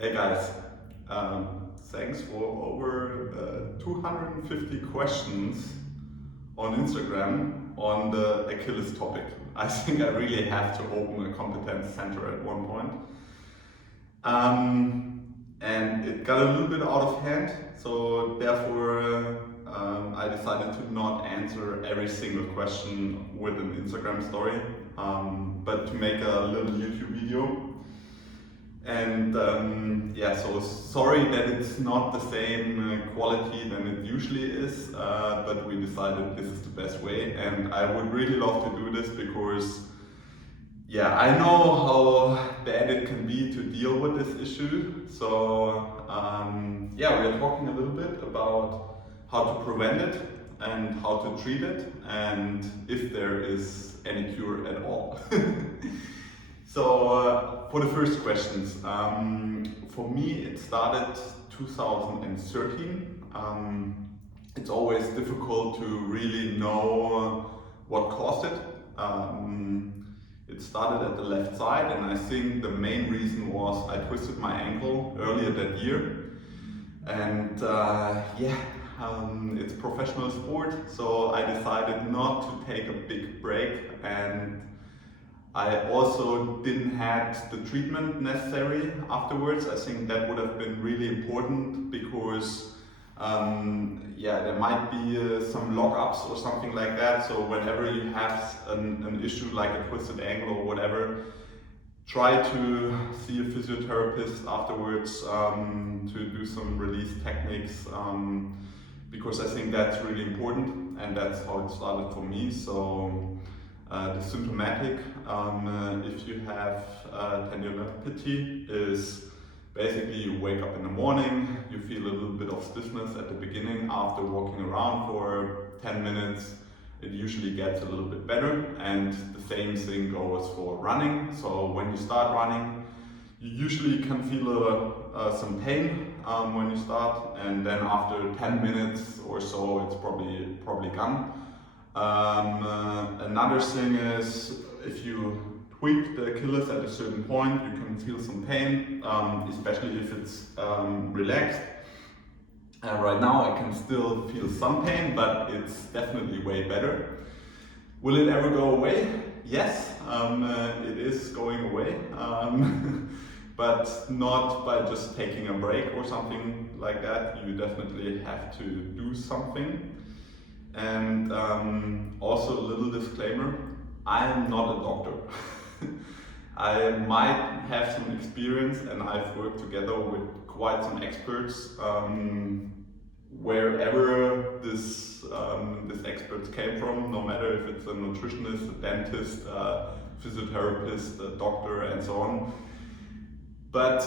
Hey guys, thanks for over 250 questions on Instagram on the Achilles topic. I think I really have to open a competence center at one point. And it got a little bit out of hand, so therefore I decided to not answer every single question with an Instagram story, but to make a little YouTube video. And so sorry that it's not the same quality than it usually is, but we decided this is the best way. And I would really love to do this because, I know how bad it can be to deal with this issue. So, we are talking a little bit about how to prevent it and how to treat it, and if there is any cure at all. So for the first questions, for me it started 2013. It's always difficult to really know what caused it. It started at the left side, and I think the main reason was I twisted my ankle earlier that year. And it's professional sport, so I decided not to take a big break, and I also didn't have the treatment necessary afterwards. I think that would have been really important because there might be some lockups or something like that. So whenever you have an issue like a twisted ankle or whatever, try to see a physiotherapist afterwards to do some release techniques, because I think that's really important, and that's how it started for me. So the symptomatic, if you have tendinopathy, is basically you wake up in the morning, you feel a little bit of stiffness at the beginning. After walking around for 10 minutes, it usually gets a little bit better, and the same thing goes for running. So when you start running, you usually can feel some pain when you start, and then after 10 minutes or so, it's probably gone. Another thing is, if you tweak the Achilles at a certain point, you can feel some pain, especially if it's relaxed. Right now I can still feel some pain, but it's definitely way better. Will it ever go away? Yes, it is going away, but not by just taking a break or something like that. You definitely have to do something. And also a little disclaimer, I am not a doctor. I might have some experience, and I've worked together with quite some experts. Wherever this experts came from, no matter if it's a nutritionist, a dentist, a physiotherapist, a doctor, and so on. But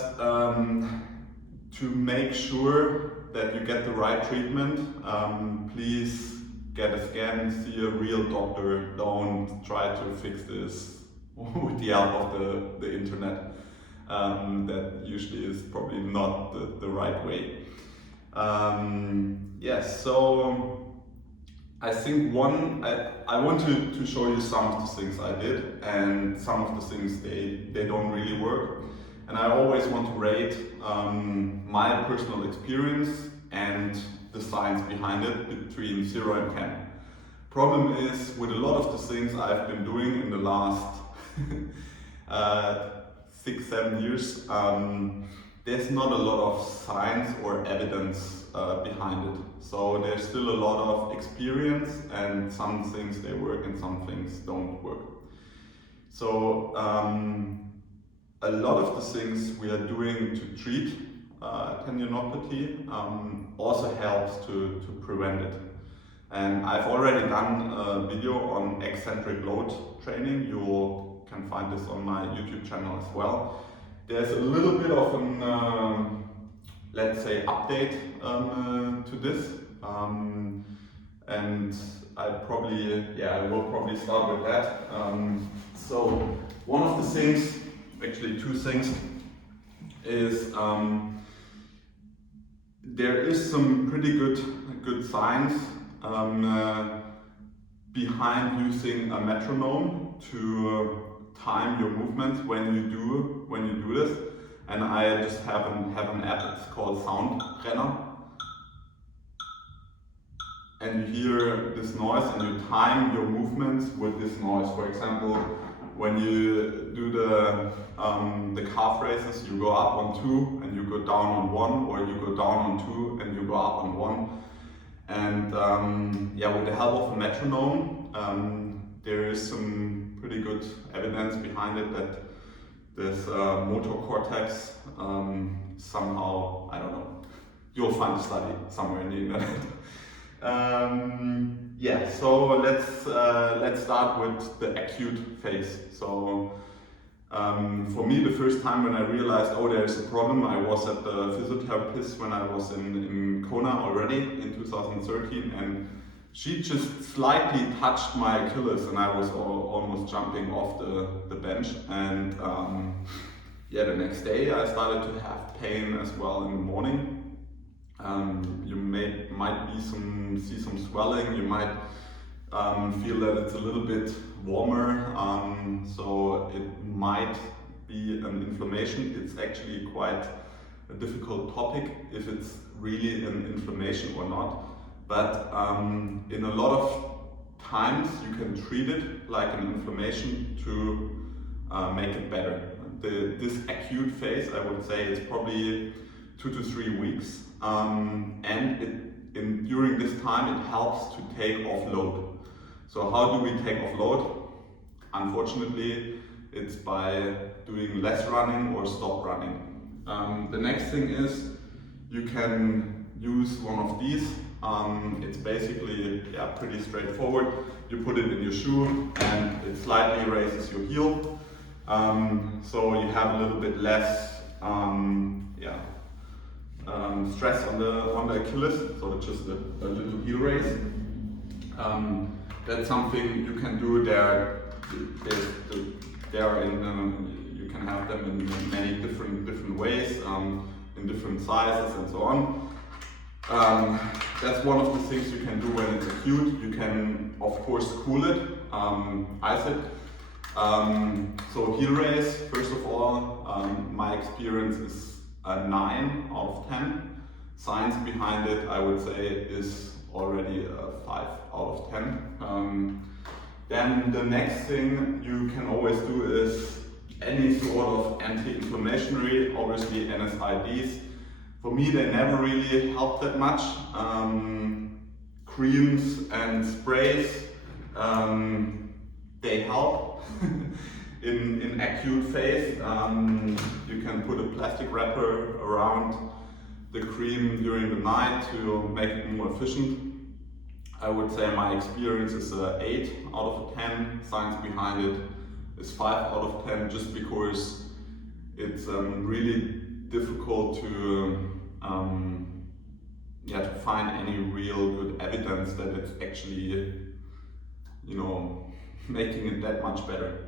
to make sure that you get the right treatment, please get a scan, see a real doctor. Don't try to fix this with the help of the internet. That usually is probably not the right way. So I think I want to show you some of the things I did, and some of the things they don't really work. And I always want to rate my personal experience and the science behind it between 0 and 10. Problem is, with a lot of the things I've been doing in the last 6-7 years, there's not a lot of science or evidence behind it. So there's still a lot of experience, and some things they work and some things don't work. So a lot of the things we are doing to treat tendinopathy also helps to prevent it. And I've already done a video on eccentric load training. You can find this on my YouTube channel as well. There's a little bit of an, let's say, update to this. And I will probably start with that. So one of the things, actually two things, is there is some pretty good science behind using a metronome to time your movements when you do this. and I just have an app. It's called Sound Renner, and you hear this noise and you time your movements with this noise. For example, when you do the calf raises, you go up on 2 and you go down on 1, or you go down on 2 and you go up on 1. And yeah, with the help of a metronome, there is some pretty good evidence behind it that this motor cortex somehow, I don't know, you'll find a study somewhere in the internet. Yeah, so let's start with the acute phase. So for me, the first time when I realized, oh, there's a problem, I was at the physiotherapist when I was in Kona already in 2013, and she just slightly touched my Achilles, and I was almost jumping off the bench. And yeah, the next day I started to have pain as well in the morning. You might see some swelling. You might feel that it's a little bit warmer, so it might be an inflammation. It's actually quite a difficult topic if it's really an inflammation or not. But in a lot of times you can treat it like an inflammation to make it better. This acute phase, I would say, it's probably 2 to 3 weeks, and during this time it helps to take off load. So how do we take off load? Unfortunately, it's by doing less running or stop running. The next thing is you can use one of these. It's basically pretty straightforward. You put it in your shoe and it slightly raises your heel. So you have a little bit less stress on the Achilles, so it's just a little heel raise. That's something you can do there. You can have them in many different ways, in different sizes and so on. That's one of the things you can do when it's acute. You can, of course, cool it, ice it. So heel raise, first of all, my experience is a 9 out of 10. Science behind it, I would say, is already a 5 out of 10. Then the next thing you can always do is any sort of anti-inflammatory, obviously NSAIDs. For me, they never really help that much. Creams and sprays, they help. In acute phase, you can put a plastic wrapper around the cream during the night to make it more efficient. I would say my experience is 8 out of 10. Science behind it is 5 out of 10, just because it's really difficult to find any real good evidence that it's actually, making it that much better.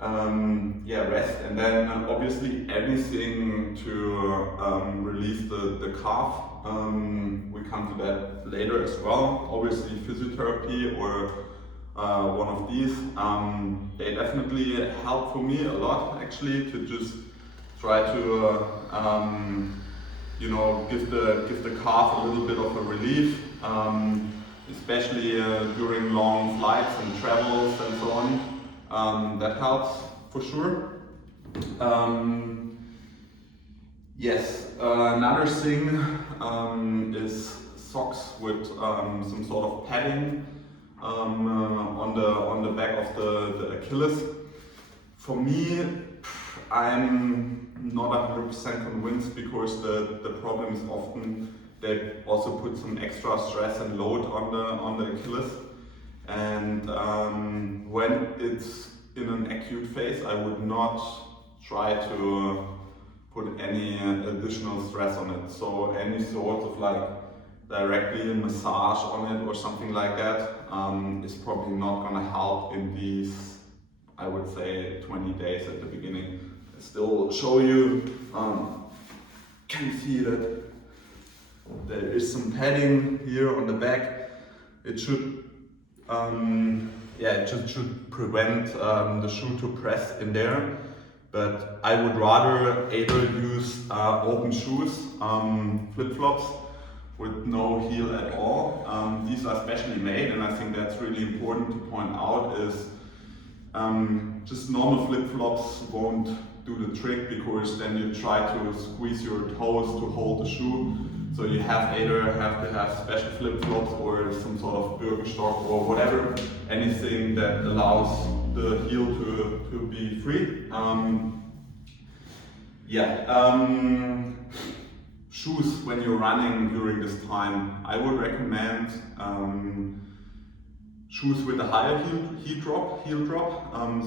Rest, and then obviously anything to release the calf. We come to that later as well. Obviously physiotherapy or one of these. They definitely help for me a lot, actually, to just try to give the calf a little bit of a relief, especially during long flights and travels and so on. That helps for sure. Another thing is socks with some sort of padding on the back of the Achilles. For me, I'm not 100% convinced, because the problem is often they also put some extra stress and load on the Achilles. And when it's in an acute phase, I would not try to put any additional stress on it. So any sort of directly a massage on it or something like that is probably not gonna help in these, I would say, 20 days at the beginning. I still show you, can you see that there is some padding here on the back. It should it just should prevent the shoe to press in there. but I would rather either use open shoes, flip-flops with no heel at all. These are specially made, and I think that's really important to point out is just normal flip-flops won't do the trick, because then you try to squeeze your toes to hold the shoe. So you either have to have special flip-flops or some sort of Birkenstock or whatever, anything that allows the heel to be free. Shoes when you're running during this time, I would recommend shoes with a higher heel drop,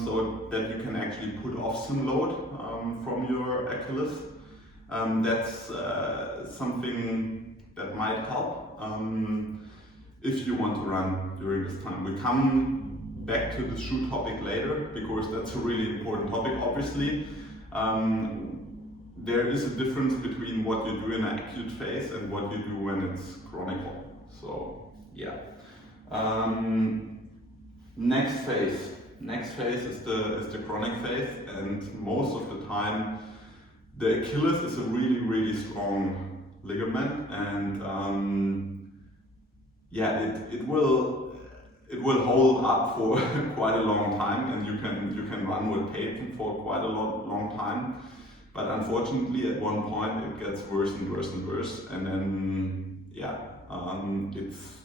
so that you can actually put off some load from your Achilles. That's something that might help if you want to run during this time. We come back to the shoe topic later, because that's a really important topic, obviously. There is a difference between what you do in an acute phase and what you do when it's chronic. So yeah. Next phase is the chronic phase, and most of the time the Achilles is a really strong ligament, and it will hold up for quite a long time, and you can run with pain for quite a long time. But unfortunately, at one point it gets worse and worse and worse, and then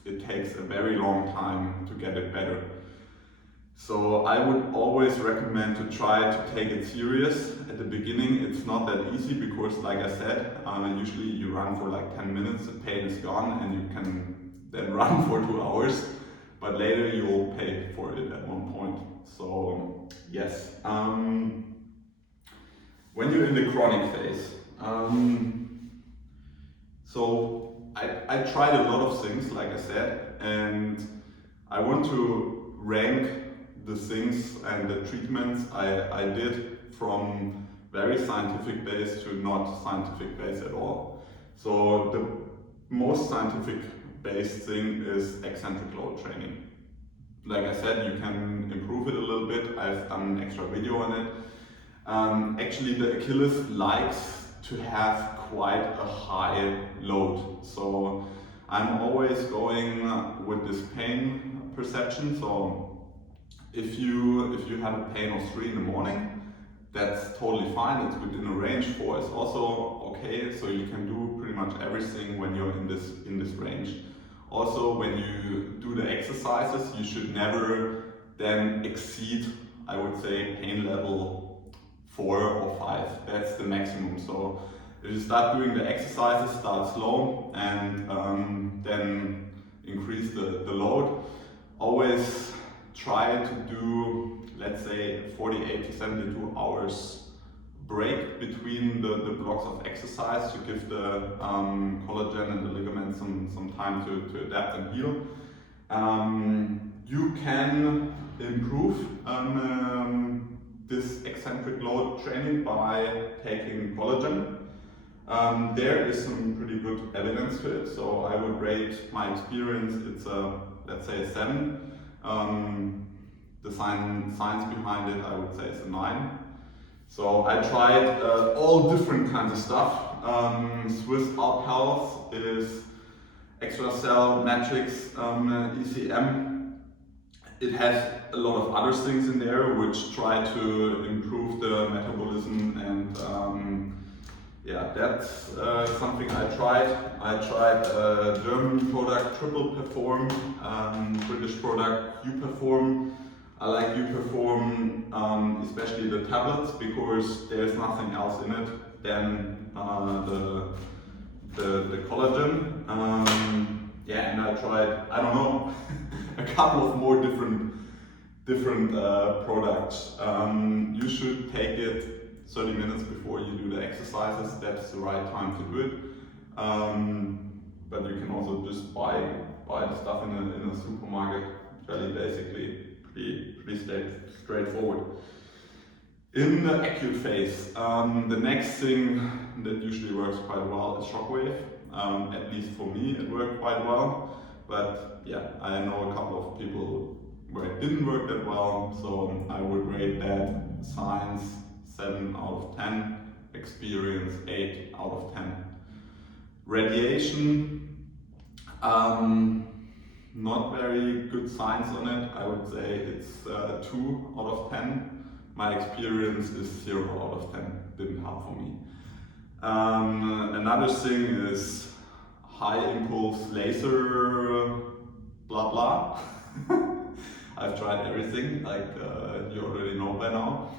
it takes a very long time to get it better. So I would always recommend to try to take it serious. At the beginning it's not that easy, because like I said, usually you run for like 10 minutes, the pain is gone, and you can then run for 2 hours, but later you'll pay for it at one point. So yes. When you're in the chronic phase, so I tried a lot of things, like I said, and I want to rank the things and the treatments I did from very scientific base to not scientific base at all. So the most scientific based thing is eccentric load training. Like I said, you can improve it a little bit. I've done an extra video on it. Actually, the Achilles likes to have quite a high load. So I'm always going with this pain perception. So if you have a pain of 3 in the morning, that's totally fine. It's within a range. 4 is also okay. So you can do pretty much everything when you're in this range. Also, when you do the exercises, you should never then exceed, I would say, pain level 4 or 5. That's the maximum. So if you start doing the exercises, start slow, and then increase the load. Always try to do, let's say, 48 to 72 hours break between the blocks of exercise to give the collagen and the ligaments some time to adapt and heal. You can improve this eccentric load training by taking collagen. There is some pretty good evidence to it, so I would rate my experience, it's let's say a 7. The science behind it, I would say, is a 9. So I tried all different kinds of stuff. Swiss Alp Health is Extracell, Matrix, ECM. It has a lot of other things in there which try to improve the metabolism, and that's something I tried. I tried a German product, Triple Perform, British product, U-Perform. I like U-Perform, especially the tablets, because there's nothing else in it than the collagen. And I tried, I don't know, a couple of more different products. You should take it 30 minutes before you do the exercises. That's the right time to do it. But you can also just buy the stuff in a supermarket. Really, basically pretty straightforward. In the acute phase, the next thing that usually works quite well is shockwave. At least for me, it worked quite well. But yeah, I know a couple of people where it didn't work that well, so I would rate that science 7 out of 10. Experience 8 out of 10. Radiation, not very good signs on it. I would say it's 2 out of 10. My experience is 0 out of 10. Didn't help for me. Another thing is high impulse laser, blah blah. I've tried everything, like you already know by now.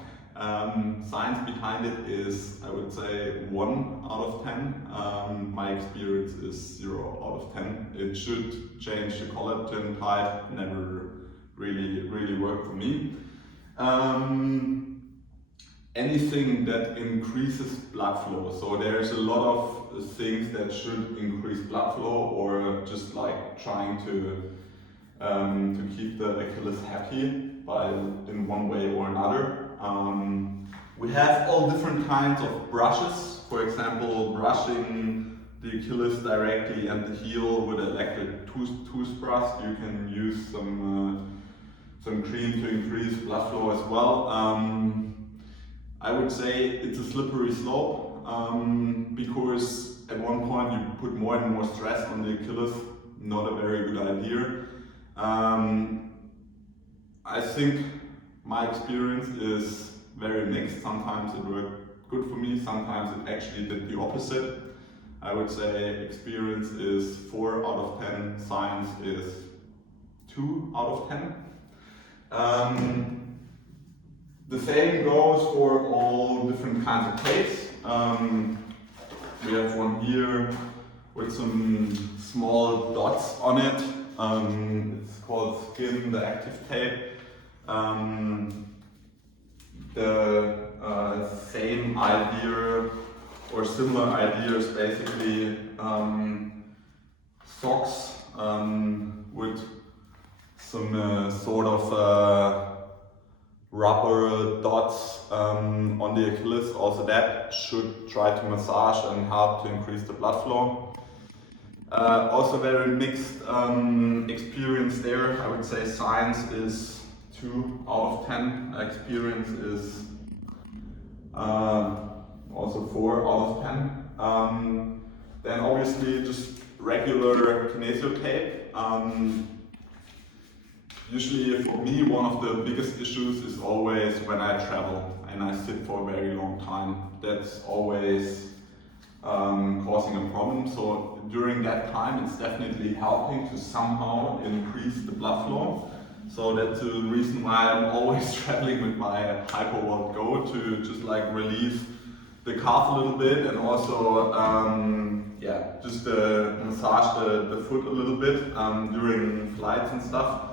Science behind it is, I would say, 1 out of 10. My experience is 0 out of 10. It should change the collagen type, never really worked for me. Anything that increases blood flow. So there's a lot of things that should increase blood flow, or just like trying to keep the Achilles happy by in one way or another. We have all different kinds of brushes. For example, brushing the Achilles directly and the heel with an electric toothbrush. You can use some cream to increase blood flow as well. I would say it's a slippery slope because at one point you put more and more stress on the Achilles. Not a very good idea. I think my experience is very mixed. Sometimes it worked good for me, sometimes it actually did the opposite. I would say experience is 4 out of 10, science is 2 out of 10. The same goes for all different kinds of tapes. We have one here with some small dots on it. It's called Skin, the active tape. The same idea or similar ideas, basically socks with some sort of rubber dots on the Achilles. Also that should try to massage and help to increase the blood flow. Also very mixed experience there. I would say science is 2 out of 10. Experience is also 4 out of 10. Then obviously just regular kinesio tape. Usually for me one of the biggest issues is always when I travel and I sit for a very long time. That's always causing a problem. So during that time it's definitely helping to somehow increase the blood flow. So that's the reason why I'm always traveling with my Hypervolt Go, to just like release the calf a little bit and also just massage the foot a little bit during flights and stuff.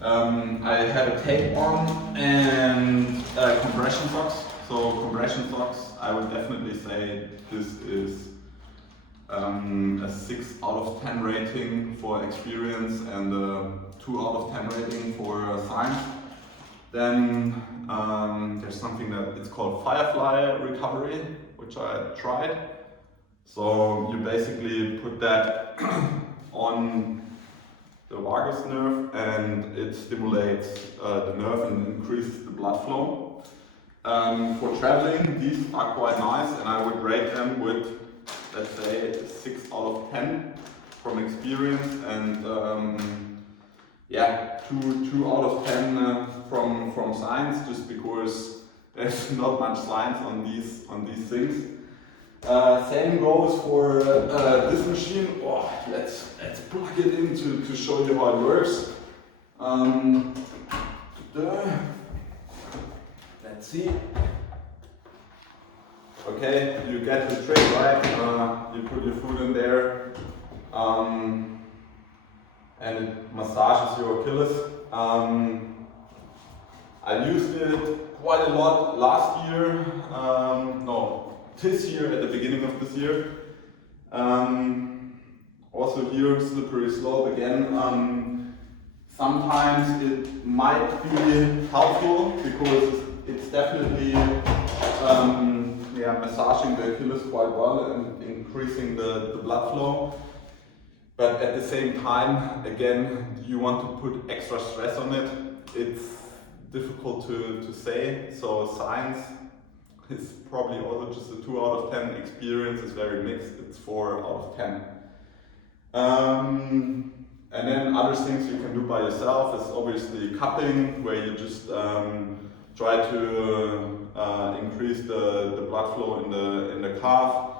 I have a tape on and compression socks. So compression socks, I would definitely say this is a 6 out of 10 rating for experience and a 2 out of 10 rating for science. Then there's something that it's called Firefly recovery, which I tried. So you basically put that on the vagus nerve and it stimulates the nerve and increases the blood flow. For traveling, these are quite nice and I would rate them with, let's say, 6 out of 10 from experience and 2 out of 10 from science, just because there's not much science on these things. Same goes for this machine. Oh, let's plug it in to show you how it works. Let's see. Okay, you get the trick, right? You put your foot in there and it massages your Achilles. I used it quite a lot last year, this year, at the beginning of this year. Also here, slippery slope again. Sometimes it might be helpful because it's definitely massaging the Achilles quite well and increasing the blood flow. But at the same time, again, you want to put extra stress on it. It's difficult to say. So science, is probably also just a 2 out of 10. Experience is very mixed, it's 4 out of 10. And then other things you can do by yourself is obviously cupping, where you just try to increase the blood flow in the calf.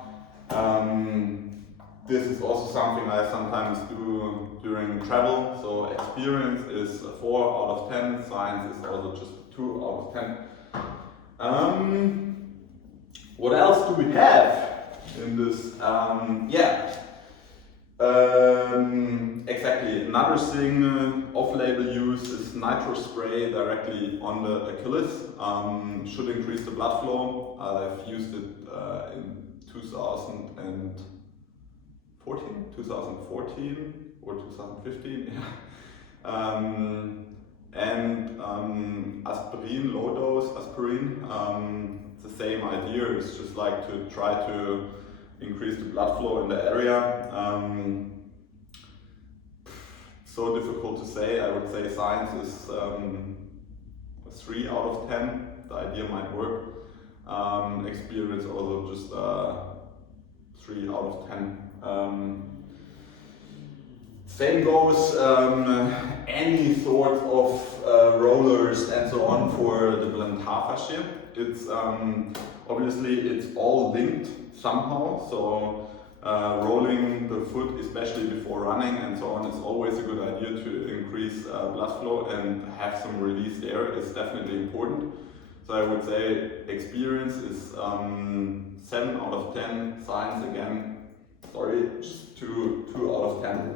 This is also something I sometimes do during travel. So experience is a 4 out of 10, science is also just 2 out of 10. What else do we have in this? Exactly. Another thing, off-label use is nitro spray directly on the Achilles. Should increase the blood flow. I've used it in 2014 or 2015. Yeah. Aspirin, low dose aspirin. It's the same idea. It's just like to try to increase the blood flow in the area. So difficult to say. I would say science is a 3 out of 10. The idea might work. Experience also just 3 out of 10. Same goes any sort of rollers and so on for the plantar fascia. It's obviously it's all linked somehow. So rolling the foot, especially before running and so on, is always a good idea to increase blood flow and have some released air. Is definitely important. So I would say experience is 7 out of 10. Science again, sorry, just 2 out of 10.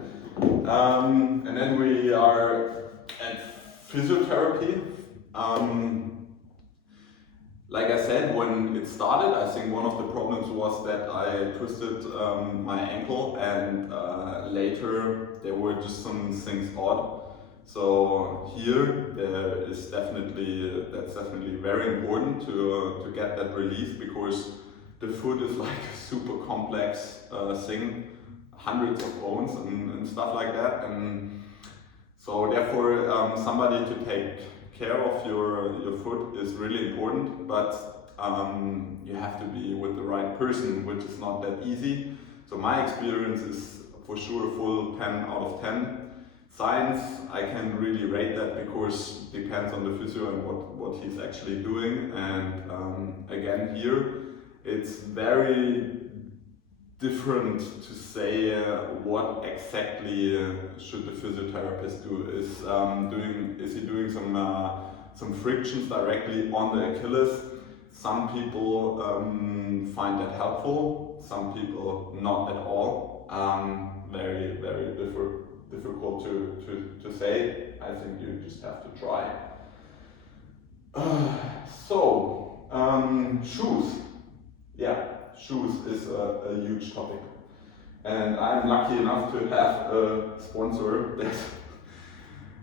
And then we are at physiotherapy. Like I said, when it started, I think one of the problems was that I twisted my ankle, and later there were just some things odd. So here that's definitely very important to get that release, because the foot is like a super complex thing, hundreds of bones and stuff like that, and so therefore somebody to take care of your foot is really important, but you have to be with the right person, which is not that easy. So my experience is for sure a full 10 out of 10. Science, I can really rate that because it depends on the physio and what he's actually doing. And again here, it's very different to say what exactly should the physiotherapist do. Is he doing some frictions directly on the Achilles? Some people find that helpful, some people not at all. Very difficult to say. I think you just have to try. Shoes. Yeah. Shoes is a huge topic, and I'm lucky enough to have a sponsor that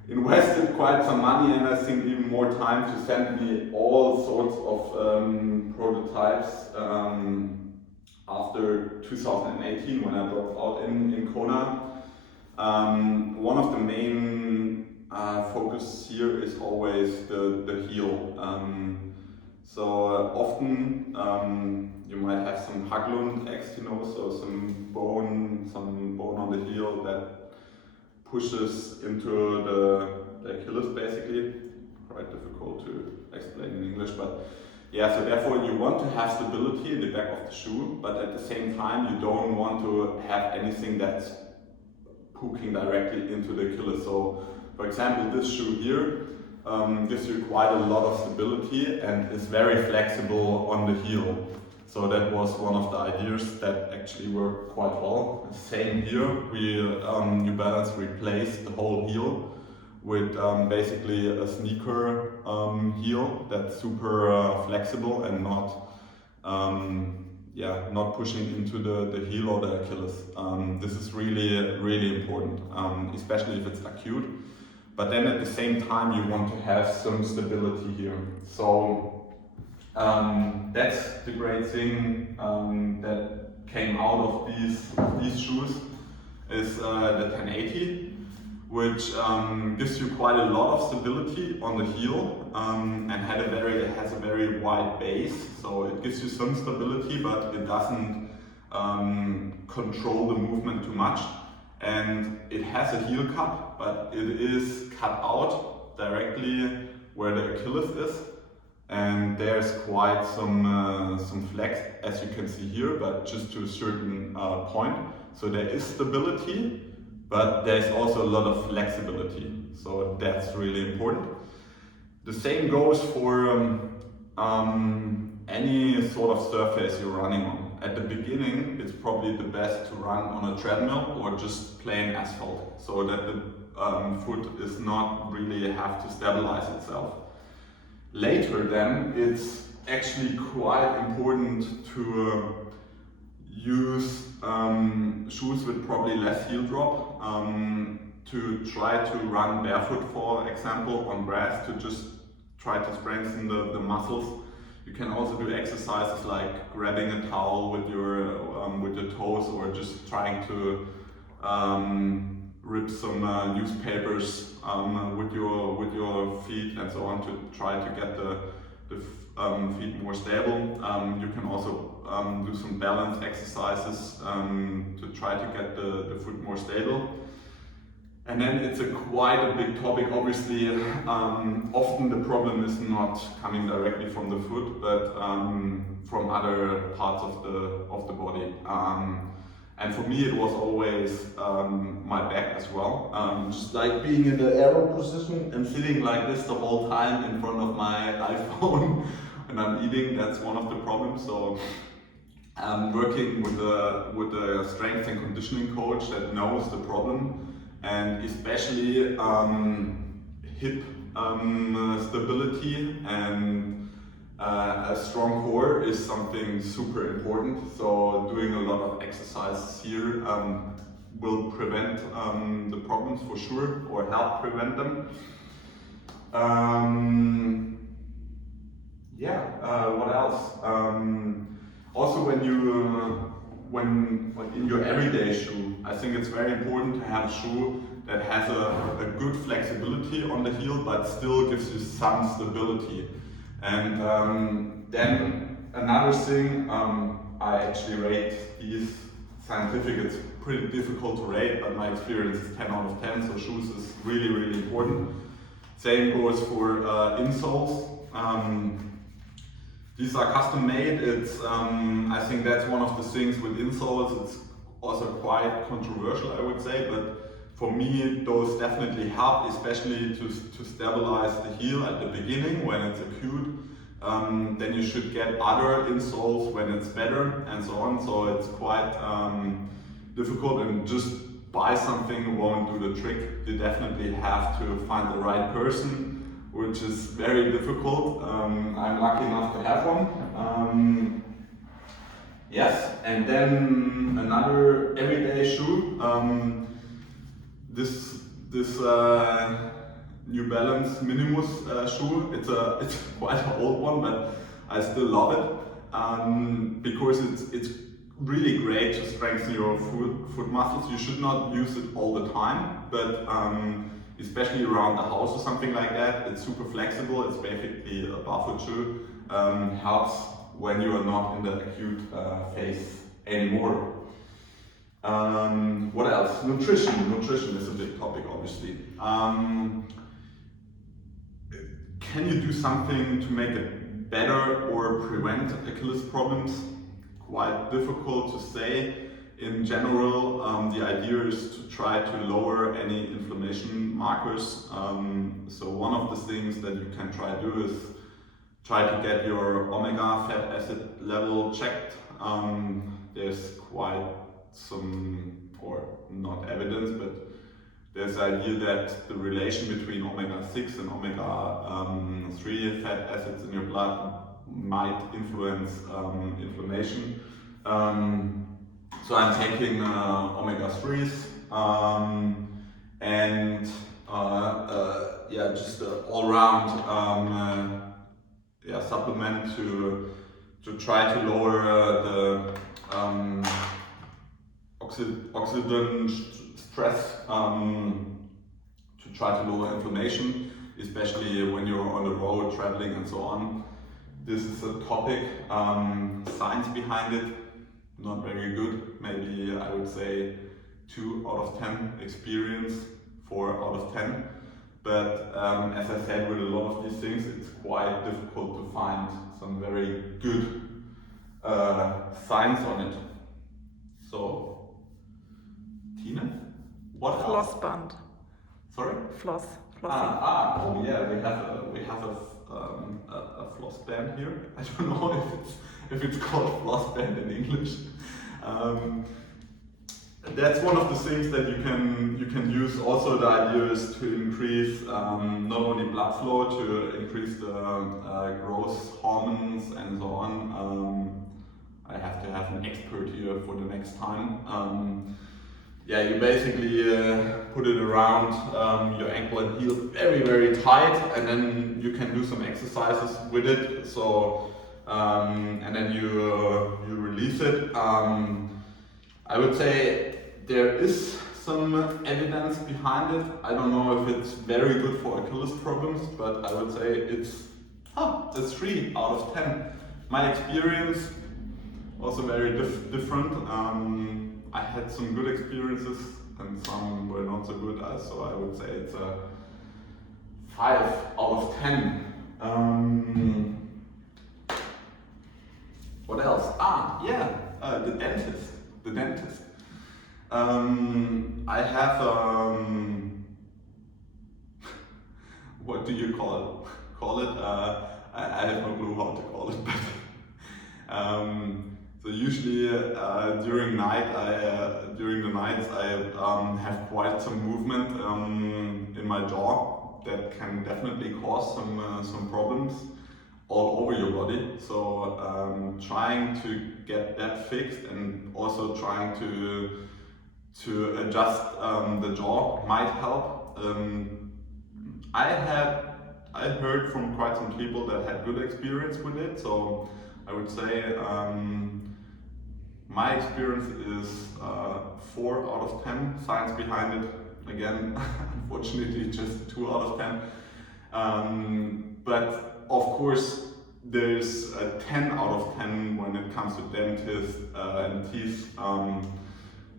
invested quite some money and I think even more time to send me all sorts of prototypes after 2018 when I dropped out in Kona. One of the main focus here is always the heel. So often you might have some Haglund X, so some bone on the heel that pushes into the Achilles basically. Quite difficult to explain in English, but yeah, so therefore you want to have stability in the back of the shoe, but at the same time you don't want to have anything that's poking directly into the Achilles. So for example, this shoe here gives you quite a lot of stability and is very flexible on the heel. So that was one of the ideas that actually worked quite well. Same here, New Balance replaced the whole heel with basically a sneaker heel that's super flexible and not pushing into the heel or the Achilles. This is really important, especially if it's acute. But then at the same time you want to have some stability here. So that's the great thing that came out of these shoes is the 1080. which gives you quite a lot of stability on the heel and has a very wide base. So it gives you some stability, but it doesn't control the movement too much. And it has a heel cup, but it is cut out directly where the Achilles is. And there's quite some flex, as you can see here, but just to a certain point. So there is stability, but there's also a lot of flexibility. So that's really important. The same goes for any sort of surface you're running on. At the beginning, it's probably the best to run on a treadmill or just plain asphalt, so that the foot is not really have to stabilize itself. Later then, it's actually quite important to use shoes with probably less heel drop, to try to run barefoot, for example, on grass, to just try to strengthen the muscles. You can also do exercises like grabbing a towel with your toes, or just trying to rip some newspapers with your feet and so on, to try to get the feet more stable. You can also do some balance exercises to try to get the foot more stable. And then it's quite a big topic, obviously. Often the problem is not coming directly from the foot, but from other parts of the body. And for me, it was always my back as well. Just like being in the arrow position and sitting like this the whole time in front of my iPhone when I'm eating, that's one of the problems. So working with a strength and conditioning coach that knows the problem, and especially hip stability and a strong core is something super important. So doing a lot of exercises here will prevent the problems for sure, or help prevent them. What else? Also, when in your everyday shoe, I think it's very important to have a shoe that has a good flexibility on the heel, but still gives you some stability. And then another thing, I actually rate these scientific. It's pretty difficult to rate, but my experience is 10 out of 10. So shoes is really, really important. Same goes for insoles. These are custom made. It's I think that's one of the things with insoles. It's also quite controversial, I would say, but for me those definitely help, especially to stabilize the heel at the beginning when it's acute. Then you should get other insoles when it's better, and so on. So it's quite difficult, and just buy something won't do the trick. You definitely have to find the right person, which is very difficult. I'm lucky enough to have one. Yes, and then another everyday shoe. This New Balance Minimus shoe. It's quite an old one, but I still love it because it's really great to strengthen your foot muscles. You should not use it all the time, but especially around the house or something like that. It's super flexible. It's basically a barefoot shoe. Helps when you are not in the acute phase anymore. What else? Nutrition. Nutrition is a big topic, obviously. Can you do something to make it better or prevent Achilles problems? Quite difficult to say. In general, the idea is to try to lower any inflammation markers. So one of the things that you can try to do is try to get your omega fat acid level checked. There's quite some, or not evidence, but there's the idea that the relation between omega-6 and omega-3 fat acids in your blood might influence inflammation. So I'm taking omega-3s and just all-round supplement to try to lower the oxidant stress try to lower inflammation, especially when you're on the road traveling and so on. This is a topic, science behind it, not very good. Maybe I would say 2 out of 10, experience 4 out of 10. But as I said, with a lot of these things, it's quite difficult to find some very good science on it. So, Tina, what else? Flossband. Sorry? Flossing. Oh yeah, we have a floss band here. I don't know if it's called floss band in English. That's one of the things that you can use. Also, the idea is to increase not only blood flow, to increase the growth hormones and so on. I have to have an expert here for the next time. Yeah, you basically put it around your ankle and heel very, very tight, and then you can do some exercises with it. So, and then you release it. I would say there is some evidence behind it. I don't know if it's very good for Achilles problems, but I would say it's a 3 out of 10. My experience also very different. I had some good experiences and some were not so good, so I would say it's a 5 out of 10. What else? The dentist. The dentist. I have what do you call it? I have no clue how to call it, but so usually during the nights I have quite some movement in my jaw that can definitely cause some problems all over your body. So trying to get that fixed and also trying to adjust the jaw might help. I heard from quite some people that had good experience with it, so I would say my experience is 4 out of 10. Science behind it, again, unfortunately just 2 out of 10. But of course, there's a 10 out of 10 when it comes to dentists and teeth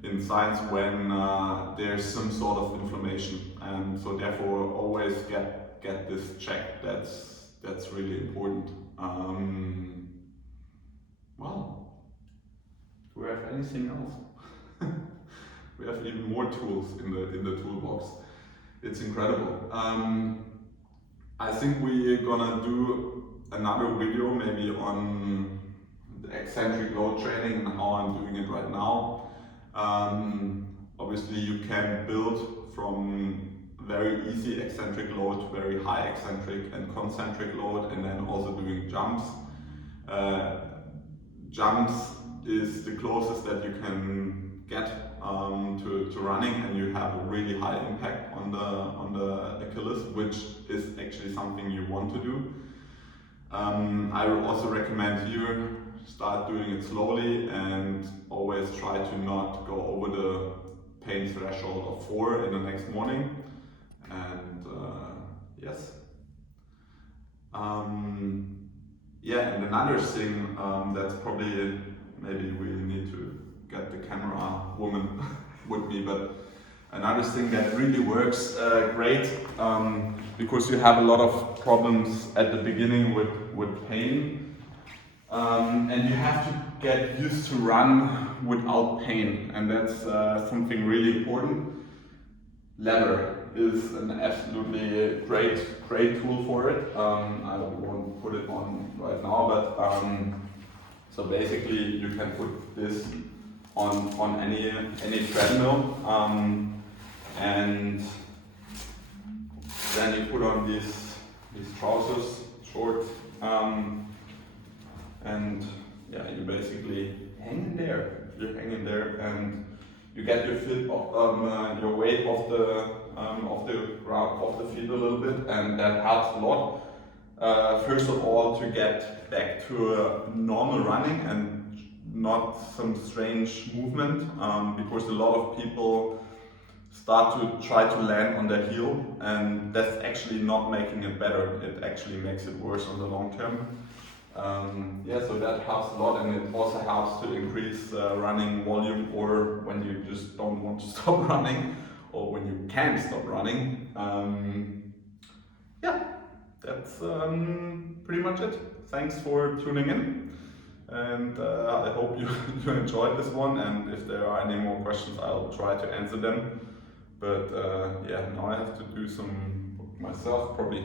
in science when there's some sort of inflammation, and so therefore always get this checked. That's really important. Well, do we have anything else? We have even more tools in the toolbox. It's incredible. I think we're gonna do another video maybe on the eccentric load training and how I'm doing it right now. Obviously you can build from very easy eccentric load to very high eccentric and concentric load, and then also doing jumps. Jumps is the closest that you can get to running, and you have a really high impact on the Achilles, which is actually something you want to do. I would also recommend here start doing it slowly and always try to not go over the pain threshold of 4 in the next morning. And yes. Yeah, and another thing that's probably, maybe we need to get the camera woman with me, but another thing that really works great, because you have a lot of problems at the beginning with pain, and you have to get used to run without pain, and that's something really important. Leather is an absolutely great tool for it. I won't put it on right now, but so basically you can put this on any treadmill, and then you put on these trousers, short, and yeah, you basically hang in there. You hang in there, and you get your feet your weight off the ground, off the feet a little bit, and that helps a lot. First of all, to get back to a normal running and not some strange movement, because a lot of people start to try to land on their heel, and that's actually not making it better, it actually makes it worse on the long term. Yeah, so that helps a lot, and it also helps to increase running volume, or when you just don't want to stop running, or when you can't stop running. Yeah, that's pretty much it. Thanks for tuning in, and I hope you, you enjoyed this one, and if there are any more questions I'll try to answer them. But yeah, now I have to do some myself, probably